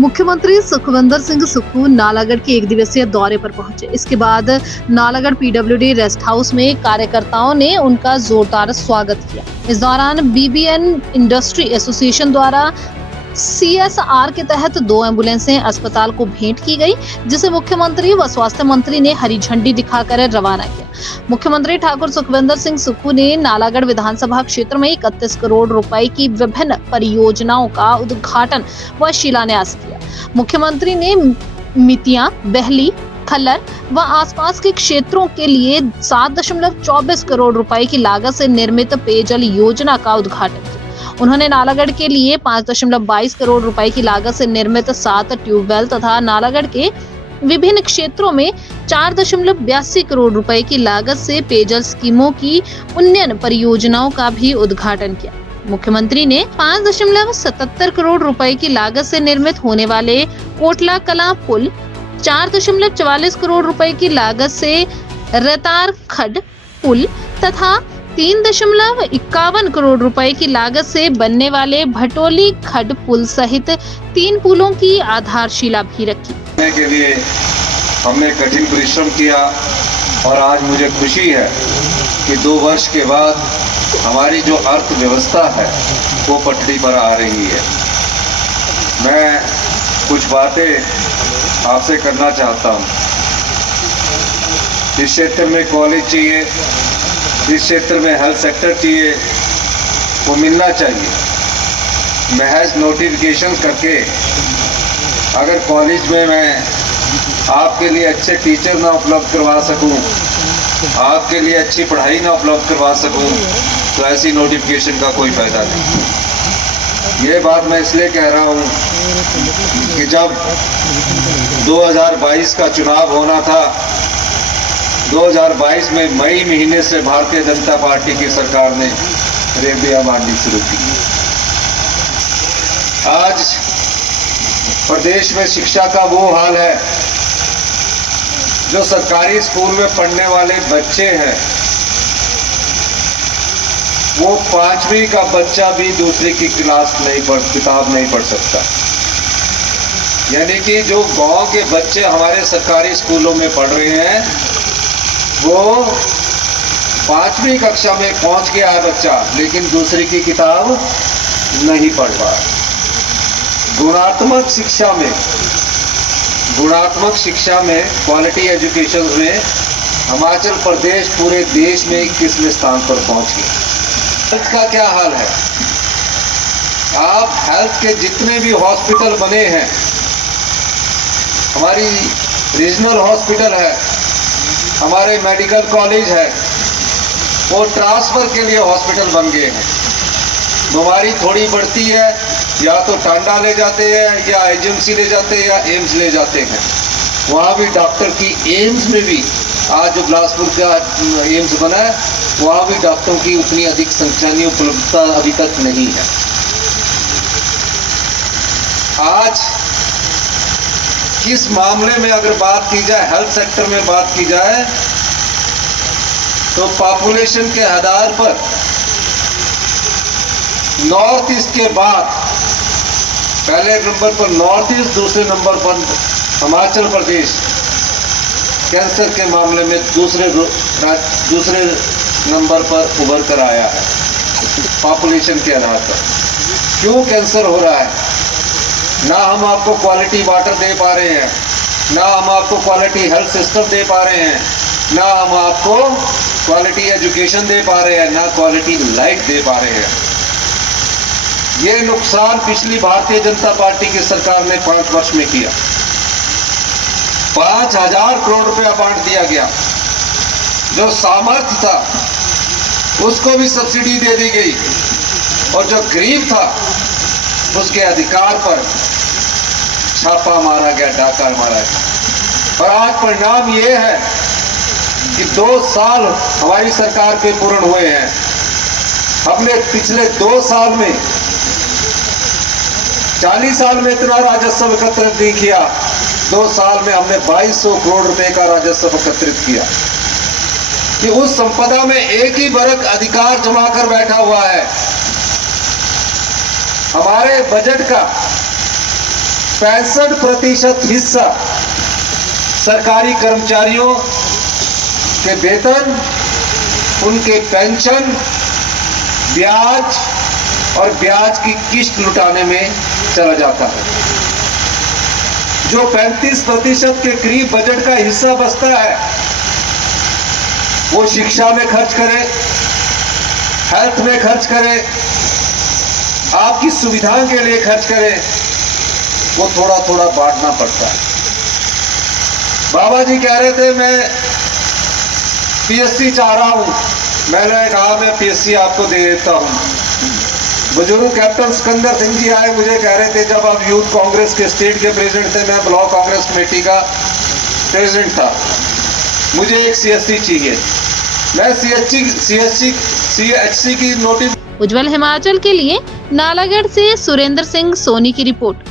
मुख्यमंत्री सुखविंदर सिंह सुक्खू नालागढ़ के एक दिवसीय दौरे पर पहुंचे। इसके बाद नालागढ़ पीडब्ल्यूडी रेस्ट हाउस में कार्यकर्ताओं ने उनका जोरदार स्वागत किया। इस दौरान बीबीएन इंडस्ट्री एसोसिएशन द्वारा CSR के तहत 2 एम्बुलेंसें अस्पताल को भेंट की गई, जिसे मुख्यमंत्री व स्वास्थ्य मंत्री ने हरी झंडी दिखाकर रवाना किया। मुख्यमंत्री ठाकुर सुखविंदर सिंह सुक्खू ने नालागढ़ विधानसभा क्षेत्र में 31 करोड़ रुपए की विभिन्न परियोजनाओं का उद्घाटन व शिलान्यास किया। मुख्यमंत्री ने मितिया, बहली, खल्लर व आसपास के क्षेत्रों के लिए 7.24 करोड़ रुपए की लागत से निर्मित पेयजल योजना का उद्घाटन किया। उन्होंने नालागढ़ के लिए 5.22 करोड़ रुपए की लागत से निर्मित 7 ट्यूबवेल तथा नालागढ़ के विभिन्न क्षेत्रों में 4.82 करोड़ रुपए की लागत से पेयजल स्कीमों की उन्नयन परियोजनाओं का भी उद्घाटन किया। मुख्यमंत्री ने 5.77 करोड़ रुपए की लागत से निर्मित होने वाले कोटला कला पुल, 4.44 करोड़ रुपए की लागत से रतार खड पुल तथा 3.51 करोड़ रुपए की लागत से बनने वाले भटोली खड पुल सहित 3 पुलों की आधारशिला भी रखी। के लिए हमने कठिन परिश्रम किया और आज मुझे खुशी है कि 2 वर्ष के बाद हमारी जो अर्थव्यवस्था है वो पटरी पर आ रही है। मैं कुछ बातें आपसे करना चाहता हूँ। इस क्षेत्र में कॉलेज चाहिए, इस क्षेत्र में हेल्थ सेक्टर चाहिए, वो मिलना चाहिए। महज नोटिफिकेशन करके अगर कॉलेज में मैं आपके लिए अच्छे टीचर ना उपलब्ध करवा सकूं, आपके लिए अच्छी पढ़ाई ना उपलब्ध करवा सकूं, तो ऐसी नोटिफिकेशन का कोई फायदा नहीं। ये बात मैं इसलिए कह रहा हूं कि जब 2022 का चुनाव होना था, 2022 में मई महीने से भारतीय जनता पार्टी की सरकार ने रेवड़ियां बांटनी शुरू की। आज प्रदेश में शिक्षा का वो हाल है, जो सरकारी स्कूल में पढ़ने वाले बच्चे हैं, वो 5वीं का बच्चा भी दूसरी की किताब नहीं पढ़ सकता। यानी कि जो गांव के बच्चे हमारे सरकारी स्कूलों में पढ़ रहे हैं, वो 5वीं कक्षा में पहुंच गया है बच्चा, लेकिन दूसरी की किताब नहीं पढ़ पा रहा। गुणात्मक शिक्षा में क्वालिटी एजुकेशन में हिमाचल प्रदेश पूरे देश में 21वें स्थान पर पहुंच गया। हेल्थ का क्या हाल है? आप हेल्थ के जितने भी हॉस्पिटल बने हैं, हमारी रीजनल हॉस्पिटल है, हमारे मेडिकल कॉलेज है, वो ट्रांसफर के लिए हॉस्पिटल बन गए हैं। बीमारी थोड़ी बढ़ती है, या तो टांडा ले जाते हैं, या एजेंसी ले जाते हैं, या एम्स ले जाते हैं। वहाँ भी डॉक्टर की एम्स में भी, आज जो बिलासपुर का एम्स बना है, वहाँ भी डॉक्टरों की उतनी अधिक संख्या नहीं, उपलब्धता अभी तक नहीं है। आज किस मामले में अगर बात की जाए, हेल्थ सेक्टर में बात की जाए, तो पॉपुलेशन के आधार पर नॉर्थ ईस्ट के बाद पहले नंबर पर नॉर्थ ईस्ट, दूसरे नंबर पर हिमाचल प्रदेश कैंसर के मामले में दूसरे नंबर पर उभर कर आया है पॉपुलेशन के आधार पर। क्यों कैंसर हो रहा है? ना हम आपको क्वालिटी वाटर दे पा रहे हैं, ना हम आपको क्वालिटी हेल्थ सिस्टम दे पा रहे हैं, ना हम आपको क्वालिटी एजुकेशन दे पा रहे हैं, ना क्वालिटी लाइट दे पा रहे हैं। ये नुकसान पिछली भारतीय जनता पार्टी की सरकार ने 5 वर्ष में किया। 5000 करोड़ रुपया बांट दिया गया। जो सामर्थ्य था उसको भी सब्सिडी दे दी गई, और जो गरीब था उसके अधिकार पर छापा मारा गया, डाका मारा गया। और आज परिणाम ये है कि 2 साल हमारी सरकार के पूर्ण हुए हैं। हमने पिछले 2 साल में 40 साल में इतना राजस्व एकत्रित नहीं किया। 2 साल में हमने 2200 करोड़ रुपए का राजस्व एकत्रित किया। कि उस संपदा में एक ही वर्ग अधिकार जमा कर बैठा हुआ है। हमारे बजट का 65% हिस्सा सरकारी कर्मचारियों के वेतन, उनके पेंशन, ब्याज और ब्याज की किस्त लुटाने में चला जाता है। जो 35% के करीब बजट का हिस्सा बचता है वो शिक्षा में खर्च करें, हेल्थ में खर्च करें, आपकी सुविधाओं के लिए खर्च करें, वो थोड़ा थोड़ा बांटना पड़ता है। बाबा जी कह रहे थे मैं पीएससी चाह रहा हूं, मैंने कहा मैं पीएससी आपको दे देता हूं। बुजुर्ग कैप्टन सिकंदर सिंह जी आए, मुझे कह रहे थे जब आप यूथ कांग्रेस के स्टेट के प्रेसिडेंट थे, मैं ब्लॉक कांग्रेस कमेटी का प्रेसिडेंट था, मुझे एक सीएचसी चाहिए। मैं सीएचसी की नोटिस। उज्जवल हिमाचल के लिए नालागढ़ से सुरेंद्र सिंह सोनी की रिपोर्ट।